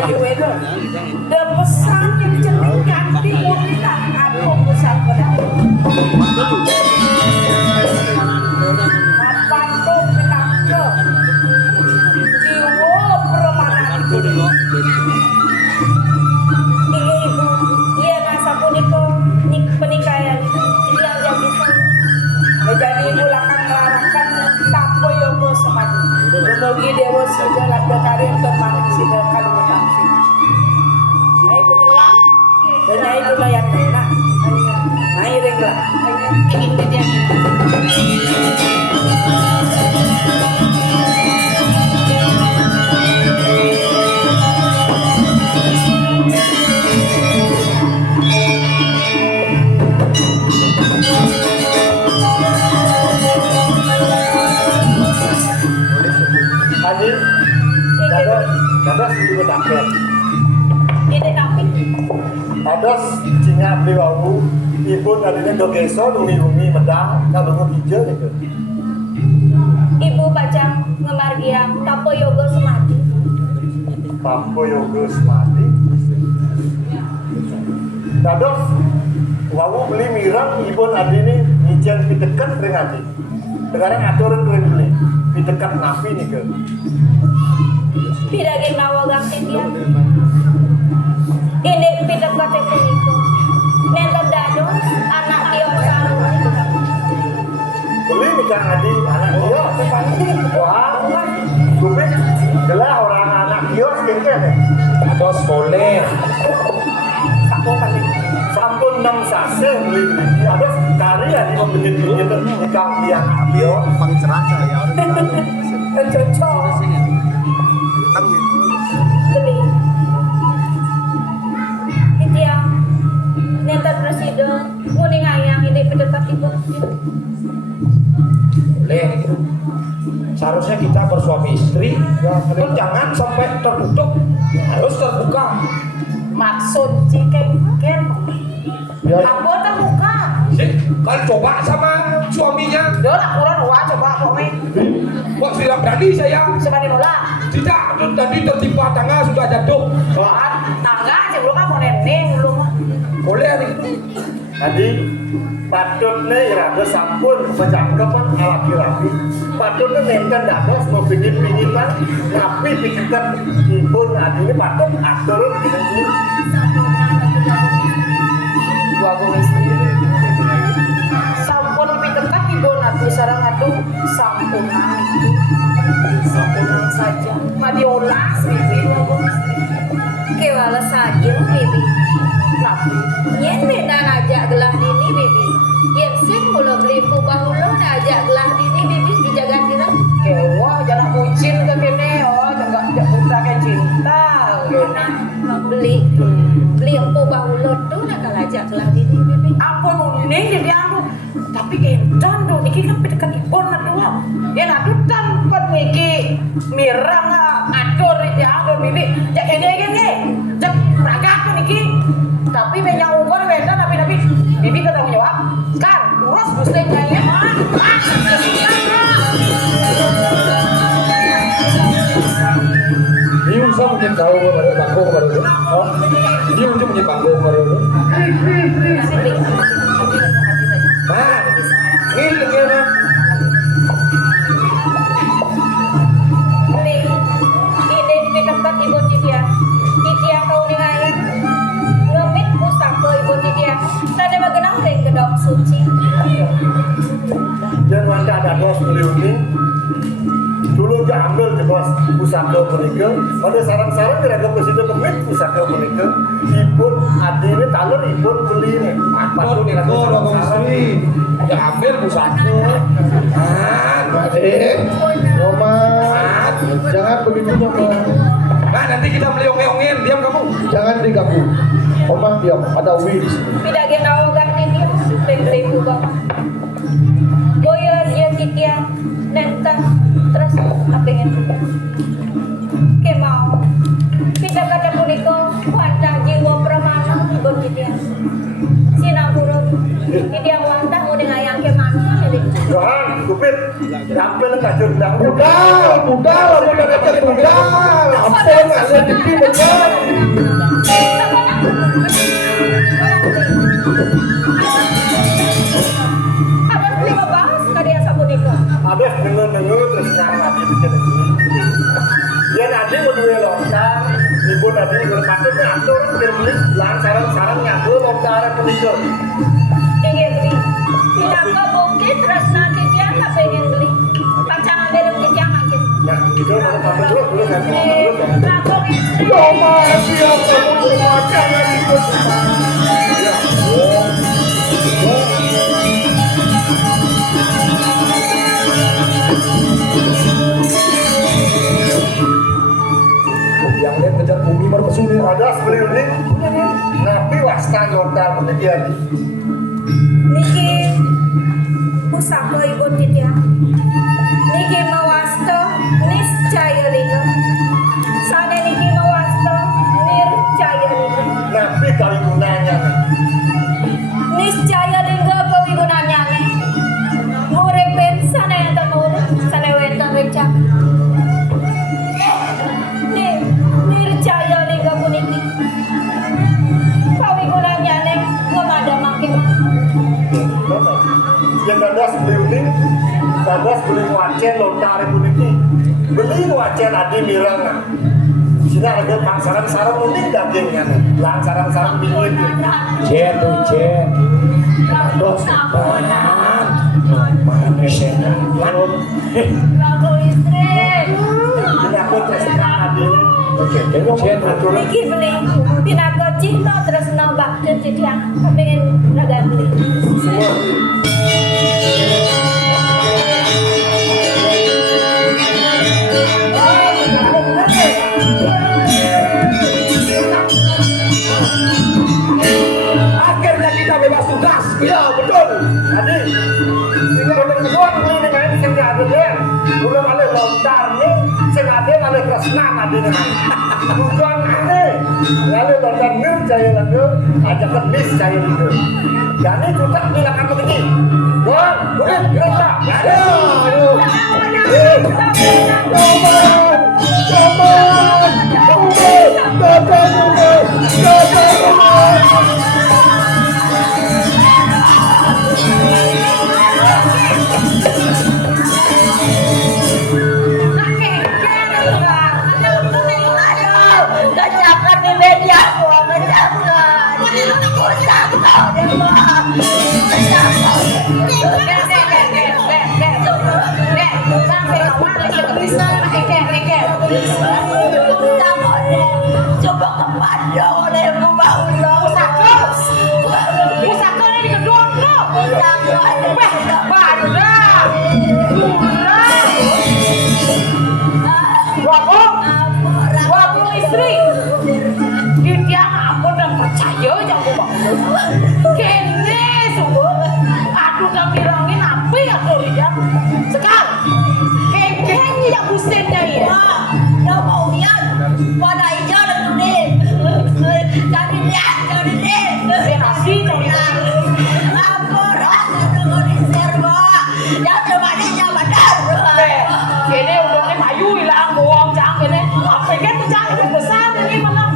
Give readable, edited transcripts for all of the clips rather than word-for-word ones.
ayu itu. The pesan yang cerminkan di murnilah aku pusat pada. Mapanto pinangke. Jiwa permanan itu. Ibu, iya nasa puniko penikahan yang jadi jadi ibu akan melarangkan tapo yogo semati. Dumugi dewa sudah labda karir kemarin sida kalau bertangsi. Nyai penyeruan dan nyai lumayan enak. Nyai regla. Ingin dia. Hadir, dados ibu taket. Ini tapi Dados cina beliau ibu tadinya dogeso dungi medang kalau hijau itu. ibu pacang ngemargiang tapo yogo semati. Tapo yoga semati. Dados wawu beli mirang ibu adini nyijan pitekat ringati. Sekarang aturan tuh beli pitekat napi nih ke. Tidak geng nawagang dia. Ini pidak kate puniko. Nenten dados anak kios sarung. Beli nikah adi anak kios. Wah, gue gelah orang anak kios kengken. Dados boleh. Sampun 6 sase beli dados kari adi membikin itu nikah dia kios. Pang cerasa ya orang Cocok. Beli. Itiang nenten presiden nguning ayang ini pendekat ibu. Boleh. Seharusnya kita bersuami istri, pun jangan sampai tertutup, harus terbuka. Maksud ken apa terbuka? Sih, kan coba sama suaminya. Dia lah kurang wah coba kok me. Kok tidak berani saya? Sebani nolak. Tidak, tadi tertimpa tangga sudah jatuh. Soal tangga sih belum mau neneng belum. Boleh hari itu. Tadi patutnya irada sampun mencangkepan laki-laki. Patutnya nenten dados mau pingin-pinginan tapi pikirkan ibu adini patut atur ini. Dua istri. Sampun lebih dekat ibu nanti sarang aduh sampunan saja. Madiolas bibi kewala saja bibi. Tapi yen beda aja gelah dini bibi. Yen sing mula beli bahula aja gelah dini bibi dijaga kira. Kewa jangan bucin ke kene oh jangan buta ke cinta. Beli empu bahula tuh nak aja gelah dini bibi. Apa ini jadi aku tapi kencan tuh niki kan dekat ipon aduh. Ya aduh tempat niki mirang atur iki aduh bibi. Jak gini. Jak raga aku niki. Tapi banyak ukur beda tapi bibi kata menjawab kan urus muslimnya ya Dia bisa punya tahu kepada bangku kepada itu. Oh, dia bisa punya bangku kepada itu. Nah, ini gimana? ini tempat ibu Titia kau dengan ngemit pusaka ibu Titia tadi bagenang ring kedok suci Dan wanda dados beli dulu dia ambil ke bos pusaka mereka. Pada sarang-sarang kira-kira presiden pemit pusaka mereka. Ibu adini talur ibu beli nih. Patut itu orang istri. Yang ambil pusaka. Adik. Roma, jangan begitu Roma. Nah, nanti kita meliong-liongin, diam kamu. Jangan diganggu. Oma diam, ada Wi di sini. tidak genawagan ini ring ubah boyo dia Titia nentang terus apa yang ke mau kita kata puniko wantah jiwa permana ibu Titia sinang buruk Titia wantah mau dengan yang ke mana Johan, kupit. Dampel kacau ndang. Budal, apa nak cari budal? Apa nak lihat di budal? Abang beli bahas ka dia sa boneka. Ada dengar terus sekarang Adi bikin ini. Dia nanti mau duwe lontar, ibu nanti udah patut ngatur beli lang sarang ngatur lontar punika. Ingin beli. Pinaka bukit terus nanti dia nggak pengen beli. Pacangan belum kejangan gitu. Nah, itu mau pamit dulu kan. Rakong istri. Cuma dia kamu makan itu. Ya, yang lihat kejar bumi berpesona. Ada sebeli ini, nabi wasta lontar demikian. Niki pusaka ibu titya. Niki mawasto niscaya linga. Sana niki mawasto nircaya linga. Nabi kali gunanya. Niscaya linga kawigunanya nih. Ngurepen sana yang temurut, sana wentang recak. Nih, nircaya linga puniki. Kawigunanya nih ngemada makin. Yang dadas beli ini, dadas beli wacen lontar puniki. Beli wacen adi mirang. Sini ada sarang-sarang unik dagingnya. Lang sarang-sarang bingung itu. Jen tuh jen. Dos banyak. Mana sena? Manut. Rakong istri. Ini aku terus terang adi. Jen tuh. Niki beli pinaka cinta terus nambah jadi pengen raga beli. Semua. Akhirnya kita bebas tugas. ya betul. Adi, ini bener kedua beli dengan sehingga ada dia. Belum ada lontar nih, sehingga ada malah kesenang adi dengan. Tujuan ane, lalu lontar nih jaya lalu, ajak kemis jaya lalu. Jadi juga bilang kamu begini, wah, boleh, kita, ada. Kecakan di meja gua, kecakan. Coba kepada oleh Pusaka. Pusaka ini kedua tuh. Waktu istri di tiang aku dan percaya jangan bangun kene sungguh aku udah bilangin apa ya Florida sekarang kayaknya yang busennya ya ya mau lihat pada hijau dan kuning jadi lihat jadi lihat berasi jadi apa rasa dengan serba yang terbaliknya badar kene udah nih mayu hilang bohong jangan kene apa kan jangan besar ini malah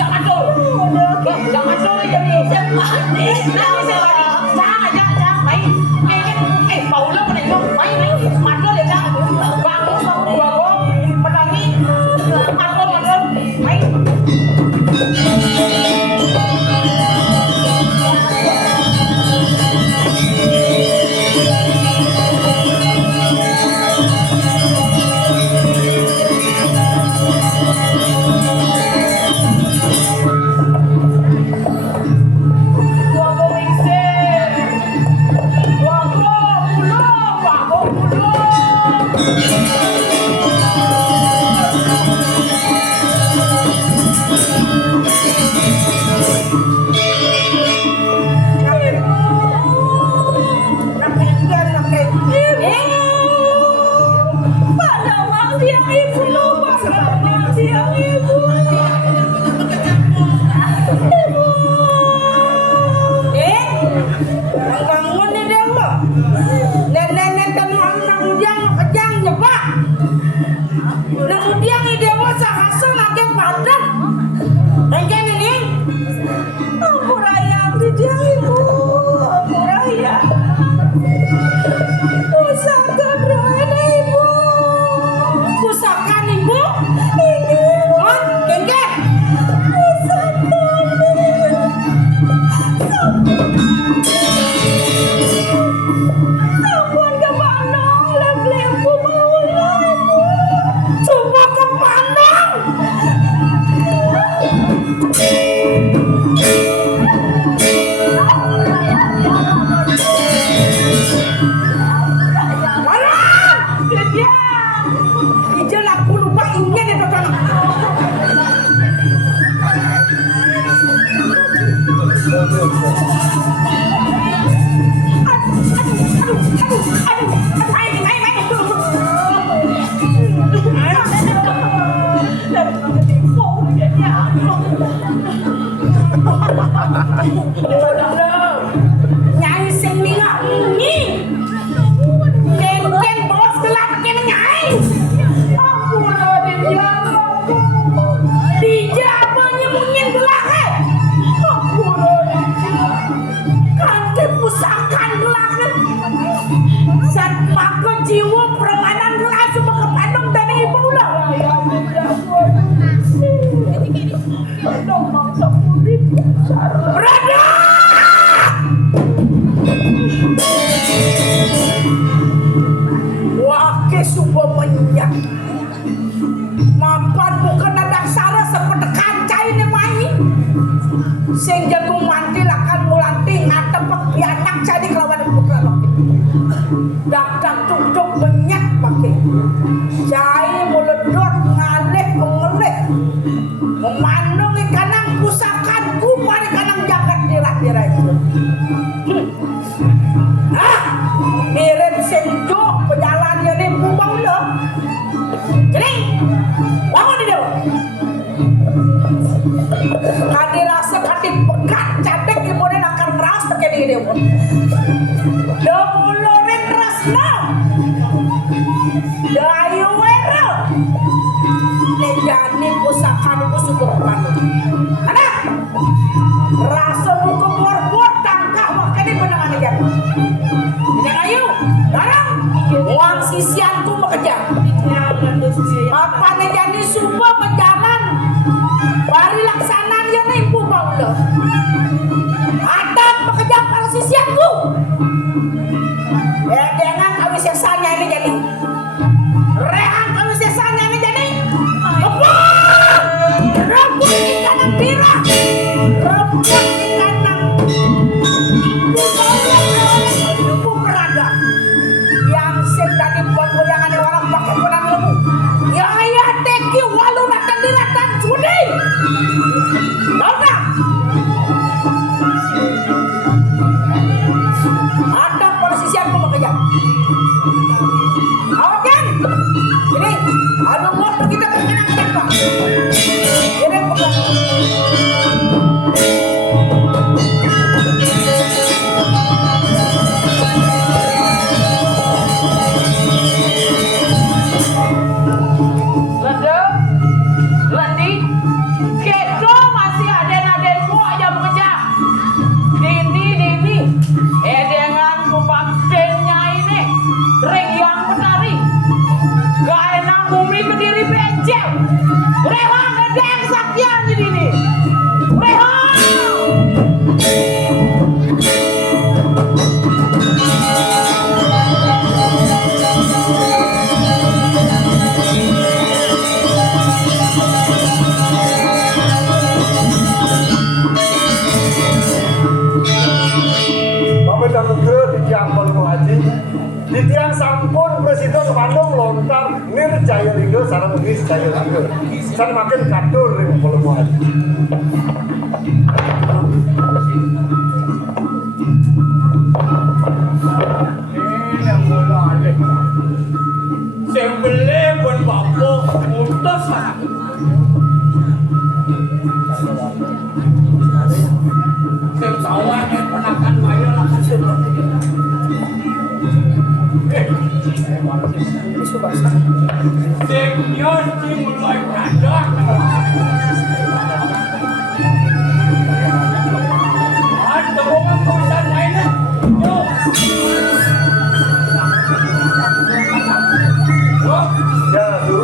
jangan dulu jadi jangan main bau lo cái này không main mặt lo để jangan bangun menangi mặt lo main Nyai sing mingak ini. Ken bos gelap ken nyai. Ampun Raden ya Allah. Dijabanya mungkin gelap. Ampun Raden. Kanti pusakan gelap. Sat maka jiwa perlawanan gelap semua ke Bandung dan ibu ulah. Ya ampun. Berada! Wake subuh menyak. Mapan bukan ada sara seperti kancai ni mai. Sing jagung mantil akan mulanting atepek pianak jadi kelawan putra laki. Dak tuk menyak pakai. Cai muledot ngalih mengelih. Memandung ikanang pusakanku mari kanang jagat dirah-dirah itu. Mirip senjuk pejalan dia ni bubang dah. Jadi, bangun di dia. Kadi rasa kadi pekat cantik kemudian akan ras pakai dia pun. Demulurin rasna. Dayu wera. Nejani pusakan itu super panu. Mana? Rasa muka buat tangkah makanya benar-benar jatuh. Jangan ayo, darang. Uang sisianku bekerja. Apa nejani subuh berjalan. Bari laksanaan dia ni ibu baulah. Ada bekerja para sisianku. Jangan kami sesanya ini jadi. Rehan kami sesanya ini jadi. Rebut ikan birah. Rebut ikan ibu berada. Yang sedang dipergoyangan orang pakai pedang lembu. Ya ayah teki walu ratan diratan sudi. Tahu tak? Ada posisi aku bekerja. Awak kan? Ini ada motor kita berkenan apa? Ini pegang. Lendi, kedo masih aden-adenmu aja bekerja. Dini, dengan pembaktinya ini, ring yang menari. Gak enak bumi berdiri becel. Rehang ngedeng saktian jadi ini. Rehang. Di tiang sampun presiden ke Bandung lontar nir Jaya Lingga sareng ngis Jaya Lingga. San makin kadur ring Polomo Haji. Yang bola alih. Sing beli pun bapak putus lah. Sing sawah yang penakan maya lah kasih. Sing nyon sing mulai kadah. Ada orang tulisan lainnya. Ya, Bu.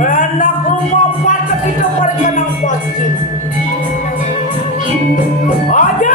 Enak rumah patok itu mereka nang pasti. Aja